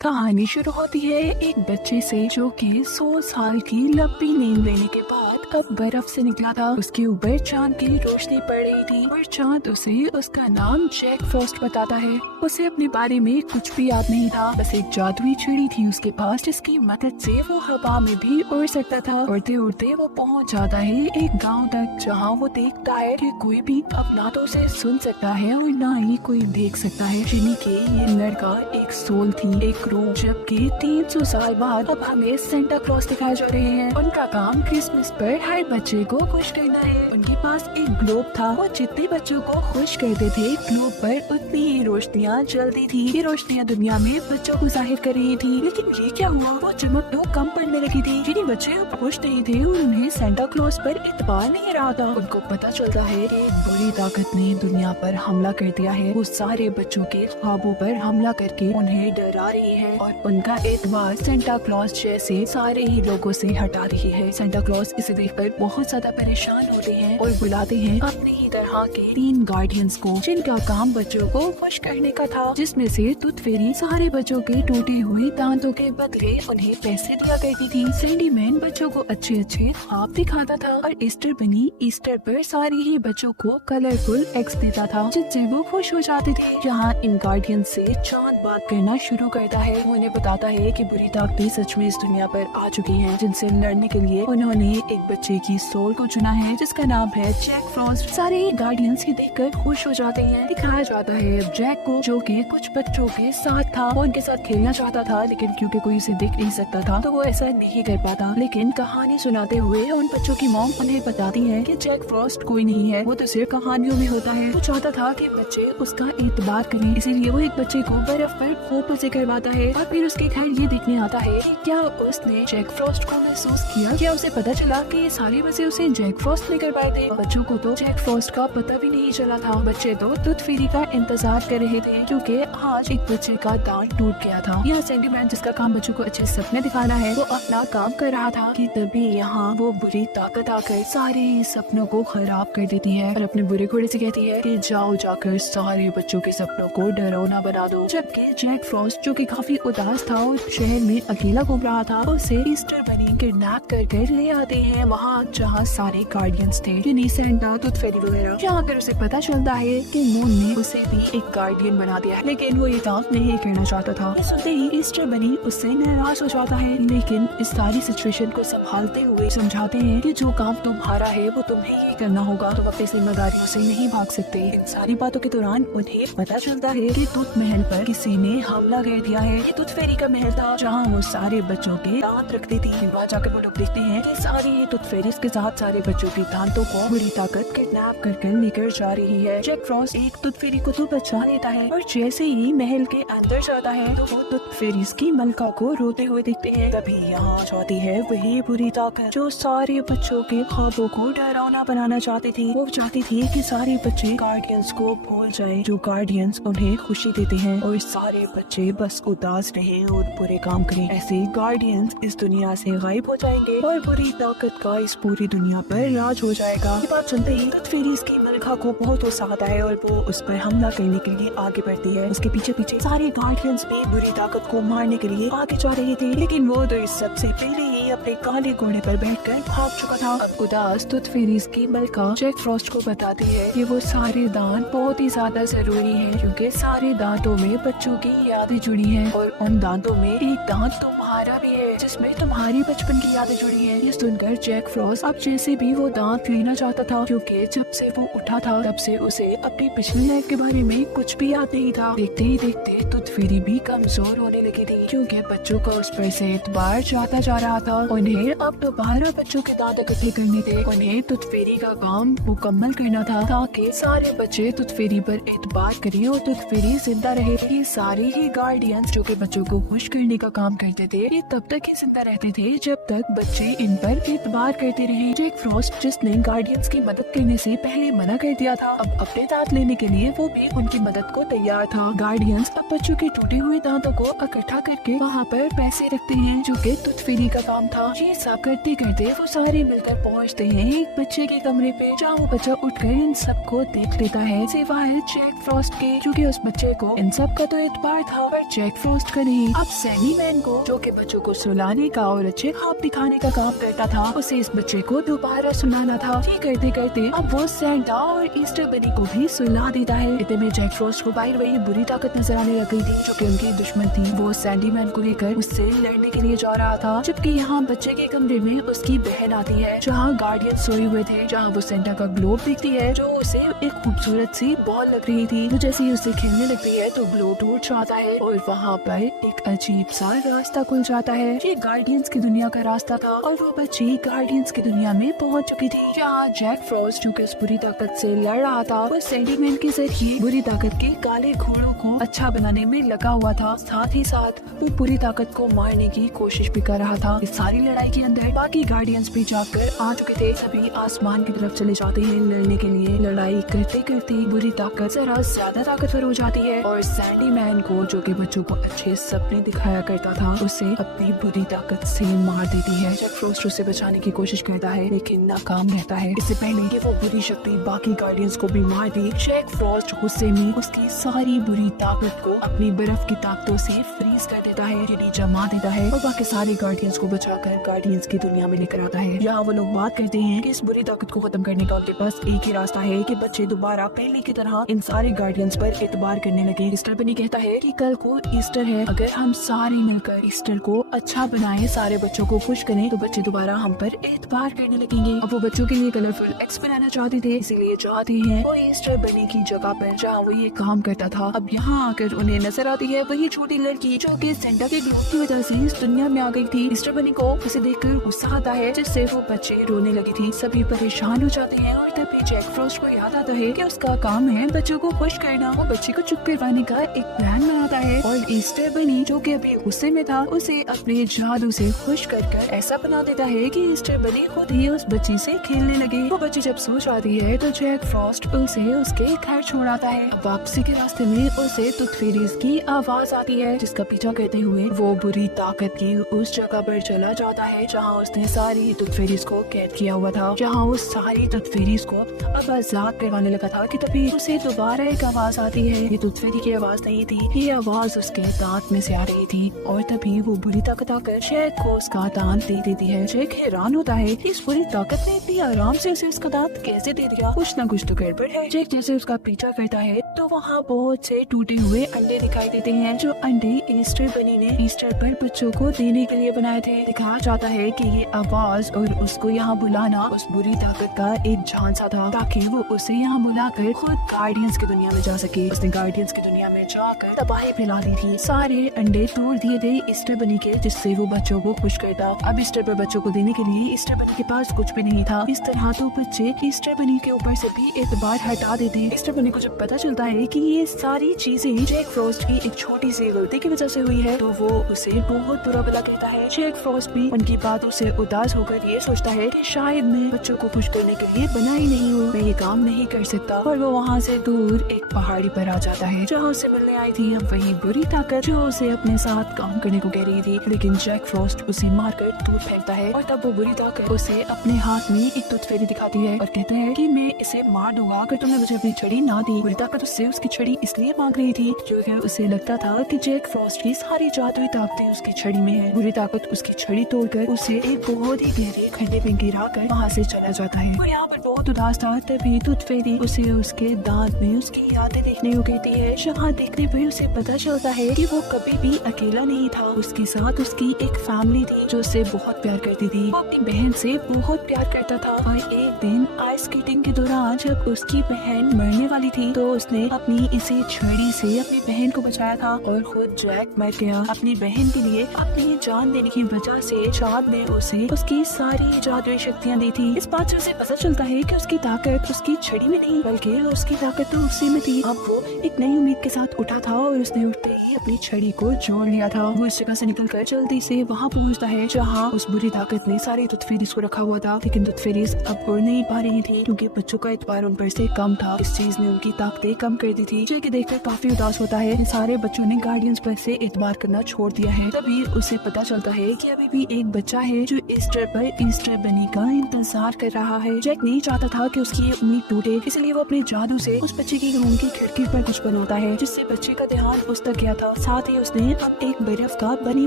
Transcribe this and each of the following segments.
कहानी शुरू होती है एक बच्चे से जो कि 100 साल की लंबी नींद लेने के बाद अब बर्फ से निकला था। उसके ऊपर चांद की रोशनी पड़ रही थी और चांद उसे उसका नाम जैक फ्रॉस्ट बताता है। उसे अपने बारे में कुछ भी याद नहीं था, बस एक जादुई चिड़ी थी उसके पास जिसकी मदद से वो हवा में भी उड़ सकता था। उड़ते उड़ते वो पहुंच जाता है एक गांव तक, जहां वो देखता है कि कोई भी अब ना तो उसे सुन सकता है और ना ही कोई देख सकता है। चिड़ी के ये लड़का एक सोल थी, एक रूह, जबकि 300 साल बाद अब हमें सेंटा क्लॉज दिखाए जा रहे हैं। उनका काम क्रिसमस पर हर बच्चे को खुश करना है। उनके पास एक ग्लोब था, वो जितने बच्चों को खुश करते थे ग्लोब पर उतनी ही रोशनियाँ जलती थी। ये रोशनियाँ दुनिया में बच्चों को जाहिर कर रही थी। लेकिन ये क्या हुआ, वो चमक तो कम पड़ने लगी थी। जिन्हें बच्चे अब खुश नहीं थे और उन्हें सेंटा क्लॉज पर इतबार नहीं रहा था। उनको पता चलता है कि एक बुरी ताकत ने दुनिया पर हमला कर दिया है। वो सारे बच्चों के ख्वाबों पर हमला करके उन्हें डरा रही है और उनका एतबार सेंटा क्लॉज जैसे सारे ही लोगों से हटा रही है। सेंटा क्लॉज इसे देखकर बहुत ज्यादा परेशान होते हैं और बुलाते हैं अपनी ही तरह के 3 गार्डियंस को, जिनका काम बच्चों को खुश करने का था। जिसमें से टूथ फेरी सारे बच्चों के टूटे हुए दांतों के बदले उन्हें पैसे दिया करती थी। सैंडीमैन बच्चों को अच्छे अच्छे ख्वाब दिखाता था और ईस्टर बनी ईस्टर पर सारे ही बच्चों को कलरफुल एग्स देता था, जिससे वो खुश हो जाते थे। जहाँ इन गार्डियंस से चांद बात करना शुरू करता है। वो उन्हें बताता है कि बुरी ताकतें सच में इस दुनिया पर आ चुकी हैं, जिनसे लड़ने के लिए उन्होंने एक बच्चे की सोल को चुना है जिसका नाम है जैक फ्रॉस्ट। सारे गार्डियंस ही देखकर खुश हो जाते हैं। दिखाया जाता है जैक को, जो कि कुछ बच्चों के साथ था। वो उनके साथ खेलना चाहता था, लेकिन क्योंकि कोई उसे देख नहीं सकता था तो वो ऐसा नहीं कर पाता। लेकिन कहानी सुनाते हुए उन बच्चों की मॉम उन्हें बताती है कि जैक फ्रॉस्ट कोई नहीं है, वो तो सिर्फ कहानियों में होता है। वो चाहता था कि बच्चे उसका एतबार करें, इसीलिए वो एक बच्चे को बर्फ पर फोटो से करवाता है और फिर उसके घर ये देखने आता है कि क्या उसने जैक फ्रॉस्ट को महसूस किया। क्या उसे पता चला कि ये सारे मजे उसे जैक फ्रॉस्ट ने करवाए थे। बच्चों को तो जैक फ्रॉस्ट का पता भी नहीं चला था। बच्चे तो टूथ फेरी का इंतजार कर रहे थे, क्योंकि आज एक बच्चे का दांत टूट गया था। यहाँ सैंडीमैन, जिसका काम बच्चों को अच्छे सपने दिखाना है, वो अपना काम कर रहा था कि तभी यहाँ वो बुरी ताकत आकर सारे सपनों को खराब कर देती है और अपने बुरे घोड़े से कहती है कि जाओ जाकर सारे बच्चों के सपनों को डरावना बना दो। जबकि जैक फ्रॉस्ट, जो कि काफी उदास था और शहर में अकेला घूम रहा था, उसे ईस्टर बनी किडनैप कर ले आते हैं वहाँ जहाँ सारे गार्डियंस थे, जिन्हें सेंटा, टूथ फेरी वगैरह। यहाँ पर उसे पता चलता है कि मून ने उसे भी एक गार्डियन बना दिया है, लेकिन वो ये काम नहीं करना चाहता था। ये सुनते ही ईस्टर बनी उससे नाराज हो जाता है, लेकिन इस सारी सिचुएशन को संभालते हुए समझाते हैं कि जो काम तुम्हारा है वो तुम्हें ही करना होगा, तुम अपनी जिम्मेदारियों से नहीं भाग सकते। इन सारी बातों के दौरान उन्हें पता चलता है कि टूथ महल पर किसी ने हमला कर दिया है। ये टूथ फेरी का महल था, जहाँ वो सारे बच्चों के दांत रखती थी। वहाँ जाकर वो लोग देखते हैं कि सारी टूथ फेरीज के साथ सारे बच्चों के दांतों को बुरी ताकत किडनैप कर लेकर जा रही है। जैक फ्रॉस्ट एक टूथ फेरी को तो बचा लेता है और जैसे ही महल के अंदर जाता है तो वो टूथ फेरीज की मलका को रोते हुए देखते हैं। तभी यहाँ जाती है वही बुरी ताकत जो सारे बच्चों के ख्वाबों को डरावना बनाना चाहती थी। वो चाहती थी कि सारे बच्चे गार्डियंस को भूल जाएं, जो गार्डियंस उन्हें खुशी देते हैं, और सारे बच्चे बस उदास रहें और बुरे काम करें। ऐसे गार्डियंस इस दुनिया से गायब हो जाएंगे और बुरी ताकत का इस पूरी दुनिया पर राज हो जाएगा। ये बात सुनते ही टूथ फेरीज की मलका को बहुत गुस्सा आता है और वो उस पर हमला करने के लिए आगे बढ़ती है। उसके पीछे पीछे सारे गार्डियंस भी बुरी ताकत को मारने के लिए आगे जा रहे थे, लेकिन वो तो इस सबसे पहले ही अपने काले घोड़े पर बैठकर भाग चुका था। अब उदास टूथ फेरीज की मलका जैक फ्रॉस्ट को बताती है कि वो सारे दांत बहुत ही ज्यादा जरूरी है, क्योंकि सारे दांतों में बच्चों की यादें जुड़ी हैं और उन दांतों में एक दांत तुम्हारा भी है, जिसमें तुम्हारी बचपन की यादें जुड़ी हैं। ये सुनकर जैक फ्रॉस्ट अब जैसे भी वो दांत लेना चाहता था, क्योंकि जब से वो उठा था तब से उसे अपनी पिछली लाइफ के बारे में कुछ भी याद नहीं था। देखते ही देखते टूथ फेरी भी कमजोर होने लगी थी, क्योंकि बच्चों का उस पर से एतबार जाता जा रहा था। उन्हें अब दोबारा बच्चों के दांत इकट्ठे करने थे। उन्हें टूथ फेरी का काम मुकम्मल करना था ताकि सारे बच्चे टूथ फेरी पर एतबार करें और टूथ फेरी जिंदा रहे। ये सारे ही गार्डियंस, जो कि बच्चों को खुश करने का काम करते थे, ये तब तक ही जिंदा रहते थे जब तक बच्चे इन पर एतबार करते रहे। जैक फ्रॉस्ट, जिसने गार्डियंस की मदद करने से पहले मना कर दिया था, अब अपने दांत लेने के लिए वो भी उनकी मदद को तैयार था। गार्डियंस अब बच्चों के टूटे हुए दांतों को इकट्ठा करके वहाँ पर पैसे रखते हैं, जो कि टूथ फेरी का काम था। ये सब करते करते वो सारे मिलकर पहुँचते हैं एक बच्चे के कमरे पे, जहाँ वो बच्चा उठकर इन सबको देख लेता है सिवाय जैक फ्रॉस्ट के, क्योंकि उस बच्चे को इन सब का तो एतबार था पर जैक फ्रॉस्ट का नहीं। अब सैनी मैन को, जो कि बच्चों को सुलाने का और अच्छे ख्वाब दिखाने का काम करता था, उसे इस बच्चे को दोबारा सुनाना था। ये करते करते अब वो सैंटा और ईस्टर बनी को भी सुला देता है। इतने में जैक फ्रॉस्ट को बाहर वही बुरी ताकत नजर आने लग गई थी, जो कि उनकी दुश्मन थी। वो सैंडी मैन को लेकर उससे लड़ने के लिए जा रहा था, जबकि यहाँ बच्चे के कमरे में उसकी बहन आती है, जहाँ गार्डियन सोए हुए थे, जहाँ वो सेंटा का ग्लोब देखती है, जो उसे एक खूबसूरत सी बॉल लग रही थी। तो जैसे ही उसे खेलने लगती है तो ग्लोब टूट जाता है और वहाँ पर एक अजीब सा रास्ता खुल जाता है। ये गार्डियंस की दुनिया का रास्ता था और वो बच्ची गार्डियंस की दुनिया में पहुँच चुकी थी, जहाँ जैक फ्रॉस्ट, जो कि उस बुरी ताकत से लड़ रहा था, वो सैंडी मैन के जरिए बुरी ताकत के काले घोड़ों को अच्छा बनाने में लगा हुआ था। साथ ही साथ वो बुरी ताकत को मारने की कोशिश भी कर रहा था। इस सारी लड़ाई के अंदर बाकी गार्डियंस भी जाकर आ चुके थे। सभी आसमान की तरफ चले जाते हैं लड़ने के लिए। लड़ाई करते करते बुरी ताकत जरा ज्यादा ताकतवर हो जाती है और सैंडी मैन को, जो कि बच्चों को अच्छे सपने दिखाया करता था, उसे अपनी बुरी ताकत से मार देती है। जैक फ्रॉस्ट उसे बचाने की कोशिश करता है लेकिन नाकाम रहता है। इससे पहले कि वो बुरी शक्ति बाकी गार्डियंस को भी मार दी, जैक फ्रॉस्ट गुस्से में उसकी सारी बुरी ताकत को अपनी बर्फ की ताकतों से फ्रीज कर देता है, यानी जमा देता है, और बाकी सारे गार्डियंस को बचाकर गार्डियंस की दुनिया में लेकर आता है। यहाँ वो लोग बात करते हैं कि इस बुरी ताकत को खत्म करने का उनके पास एक ही रास्ता है कि बच्चे दोबारा पहले की तरह इन सारे गार्डियंस पर एतबार करने लगे। ईस्टर बनी कहता है कि कल को ईस्टर है, अगर हम सारे मिलकर ईस्टर को अच्छा बनाए, सारे बच्चों को खुश करें, तो बच्चे दोबारा हम पर एतबार करने लगेंगे। अब वो बच्चों के लिए कलरफुल एक्स बनाना चाहते थे, इसीलिए जाते हैं वो ईस्टर बनी की जगह पर जहाँ वो ये काम करता था। अब यहाँ आकर उन्हें नजर आती है वही छोटी लड़की, जो कि सेंटा के ग्लोब की वजह से इस दुनिया में आ गई थी। ईस्टर बनी को उसे देखकर गुस्सा आता है, जिससे वो बच्चे रोने लगी थी। सभी परेशान हो जाते हैं और तभी जैक फ्रॉस्ट को याद आता है कि उसका काम है बच्चों को खुश करना। वो बच्चे को चुप करवाने का एक प्लान बनाता है और ईस्टर बनी, जो कि अभी गुस्से में था, उसे अपने जादू से खुश कर ऐसा बना देता है कि ईस्टर बनी खुद ही उस बच्ची से खेलने लगे। वो बच्ची जब सो जाती है तो जैक फ्रॉस्ट उसे उसके घर छोड़ाता है। वापसी के रास्ते में उसे टूथ फेरीज की आवाज आती है, जिसका पीछा करते हुए वो बुरी ताकत की उस जगह पर चला जाता है जहाँ उसने सारी टूथ फेरीज को कैद किया हुआ था, जहाँ उस सारी टूथ फेरीज को अब आजाद करवाने लगा था कि तभी उसे दोबारा एक आवाज आती है। ये टूथ फेरी की आवाज नहीं थी, ये आवाज उसके दांत में से आ रही थी और तभी वो बुरी ताकत आकर जैक को उसका दांत दे देती है। जैक हैरान होता है कि इस बुरी ताकत ने इतनी आराम से उसे उसका दांत कैसे दे दिया, कुछ न कुछ तो गड़बड़ है। जैक जैसे उसका पीछा करता है तो वहाँ बहुत से टूटे हुए अंडे दिखाई देते हैं, जो अंडे ईस्टर बनी ने ईस्टर पर बच्चों को देने के लिए बनाए थे। दिखाया जाता है कि ये आवाज और उसको यहाँ बुलाना उस बुरी ताकत का एक झांसा था, ताकि वो उसे यहाँ बुलाकर खुद गार्डियंस की दुनिया में जा सके। उसने गार्डियंस की दुनिया में जाकर तबाही फैला दी थी। सारे अंडे तोड़ दिए थे ईस्टर बनी के, जिससे वो बच्चों को खुश करता। अब ईस्टर पर बच्चों को देने के लिए ईस्टर बनी के पास कुछ भी नहीं था। इस तरह तो बच्चे ईस्टर बनी के ऊपर से भी एतबार हटा देते। ईस्टर बनी को जब पता चलता है कि ये सारी चीजें जैक फ्रॉस्ट की एक छोटी सी गलती की वजह से हुई है, तो वो उसे बहुत बुरा भला कहता है। जैक फ्रॉस्ट भी उनकी बातों से उदास होकर ये सोचता है कि शायद मैं बच्चों को खुश करने के लिए बना ही नहीं हूँ, मैं ये काम नहीं कर सकता। और वो वहाँ से दूर एक पहाड़ी पर आ जाता है जहाँ उसे मिलने आई थी अब वही बुरी ताकत, जो उसे अपने साथ काम करने को कह रही थी। लेकिन जैक फ्रॉस्ट उसे मारकर दूर फेंकता है और तब वो बुरी ताकत उसे अपने हाथ में एक टूथ फेरी दिखाती है और कहते हैं कि मैं इसे मार दूंगा अगर तुमने मुझे अपनी छड़ी ना दी। बुरी ताकत उससे उसकी छड़ी इसलिए मांग रही थी क्योंकि उसे लगता था कि जैक फ्रॉस्ट की सारी जादुई ताकतें उसकी छड़ी में है। बुरी ताकत उसकी छड़ी तोड़कर उसे एक बहुत ही गहरे खड्डे में गिरा कर वहाँ से चला जाता है। और यहाँ पर बहुत उदास था, तभी टूथ फेरी उसे उसके दांत में उसकी यादें देखने को कहती है। जहाँ देखने पर उसे पता चलता है कि वो कभी भी अकेला नहीं था, उसके साथ उसकी एक फैमिली थी जो उसे बहुत प्यार करती थी। वो अपनी बहन से बहुत प्यार करता था और एक दिन आइस स्केटिंग के दौरान जब उसकी बहन मरने वाली थी तो उसने अपनी इसी छड़ी से अपनी बहन को बचाया था और खुद जैक मर गया। अपनी बहन के लिए अपनी जान देने की वजह से चाद ने उसे उसकी सारी जादुई शक्तियाँ दी थी। इस बात से उसे पता चलता है कि उसकी ताकत उसकी छड़ी में नहीं बल्कि उसकी ताकत तो उसी में थी। अब वो एक नई उम्मीद के साथ उठा था और उसने उठते ही अपनी छड़ी को जोड़ लिया था। वो इस जगह से निकलकर जल्दी से वहाँ पहुँचता है जहाँ उस बुरी ताकत ने सारी टूथ फेरीज को रखा हुआ था, लेकिन टूथ फेरीज अब उड़ नहीं पा रही थी क्योंकि बच्चों का एतबार उन पर से कम था। इस चीज ने उनकी ताकतें कम कर दी थी। जो कि देखकर काफी उदास होता है। सारे बच्चों ने गार्डियंस पर से एतबार करना छोड़ दिया है। तभी उसे पता चलता है कि अभी भी एक बच्चा है जो ईस्टर पर ईस्टर बनी का इंतजार कर रहा है। जैक नहीं चाहता था कि उसकी ये उम्मीद टूटे, इसलिए वो अपने जादू से उस बच्चे की रूम की खिड़की पर कुछ बनाता है, जिससे बच्चे का ध्यान उस तक गया था। साथ ही उसने अब एक बर्फ का बनी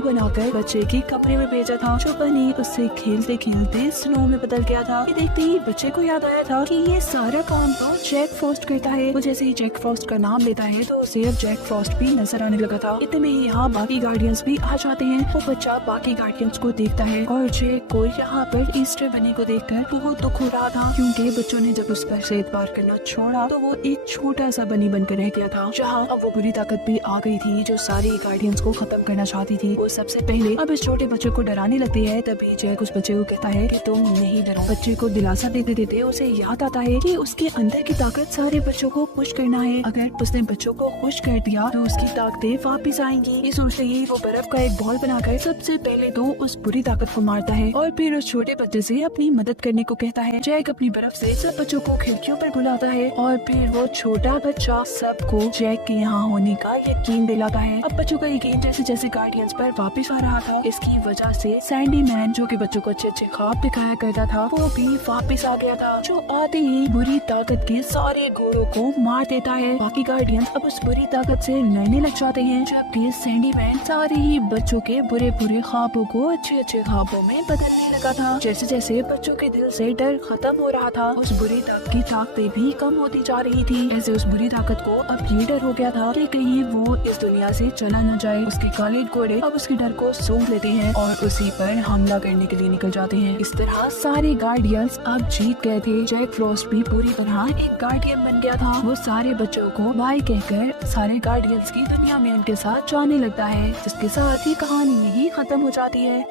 बनाकर बच्चे के कमरे में भेजा था, जो बनी उससे खेलते खेलते स्नो में बदल गया था। ये देखते ही बच्चे को याद आया था कि ये सारा काम तो जैक फ्रॉस्ट करता है। वो जैसे ही जैक फ्रॉस्ट का नाम लेता है तो उसे अब जैक फ्रॉस्ट भी नजर आने लगा था। इतने में ही यहाँ बाकी गार्डियंस भी आ जाते हैं। वो बच्चा बाकी गार्डियंस को देखता है और जैक को यहाँ पर ईस्टर बनी को देखकर बहुत दुख हो रहा था, क्योंकि बच्चों ने जब उस पर से एतबार करना छोड़ा तो वो एक छोटा सा बनी बनकर रह गया था, जहाँ अब वो बुरी ताकत भी आ गई थी जो सारी गार्डियंस को खत्म करना चाहती थी। वो सबसे पहले अब इस छोटे बच्चे को डराने लगती है। तभी जैक उस बच्चे को कहता है कि तुम नहीं डरो। बच्चे को दिलासा देते देते उसे याद आता है कि उसके अंदर की ताकत सारे बच्चों को खुश करना है। अगर उसने बच्चों को खुश कर दिया तो उसकी ताकतें वापिस आएंगी। ये सोचते ही वो बर्फ का एक बॉल बनाकर सबसे पहले तो उस बुरी ताकत को मारता है और फिर उस छोटे बच्चे से अपनी मदद करने को कहता है। जैक अपनी बर्फ से सब बच्चों को खिड़कियों पर बुलाता है और फिर वो छोटा बच्चा सबको जैक के यहाँ होने का यकीन दिलाता है। अब बच्चों का यकीन जैसे जैसे गार्डियंस पर वापस आ रहा था, इसकी वजह से सैंडी मैन जो कि बच्चों को अच्छे अच्छे ख्वाब दिखाया करता था, वो भी वापस आ गया था, जो आते ही बुरी ताकत के सारे घोड़ों को मार देता है। बाकी गार्डियंस अब उस बुरी ताकत से लड़ने लग जाते हैं, जबकि सैंडी मैन सारे ही बच्चों के बुरे बुरे ख्वाबों को अच्छे अच्छे ख्वाबों में बदलने लगा था। जैसे जैसे बच्चों के दिल से डर खत्म हो रहा था, उस बुरी ताकत की ताकतें भी कम होती जा रही थी। ऐसे उस बुरी ताकत को अब ये डर हो गया था कि कहीं वो इस दुनिया से चला न जाए। उसके काले घोड़े अब उसके डर को सूंघ लेते हैं और उसी पर हमला करने के लिए निकल जाते हैं। इस तरह सारे गार्डियंस अब जीत गए थे। जैक फ्रॉस्ट भी पूरी तरह एक गार्डियन बन गया था। वो सारे बच्चों को बाय कहकर सारे गार्डियंस की दुनिया में उनके साथ जाने लगता है, जिसके साथ ही कहानी यही खत्म हो जाती है।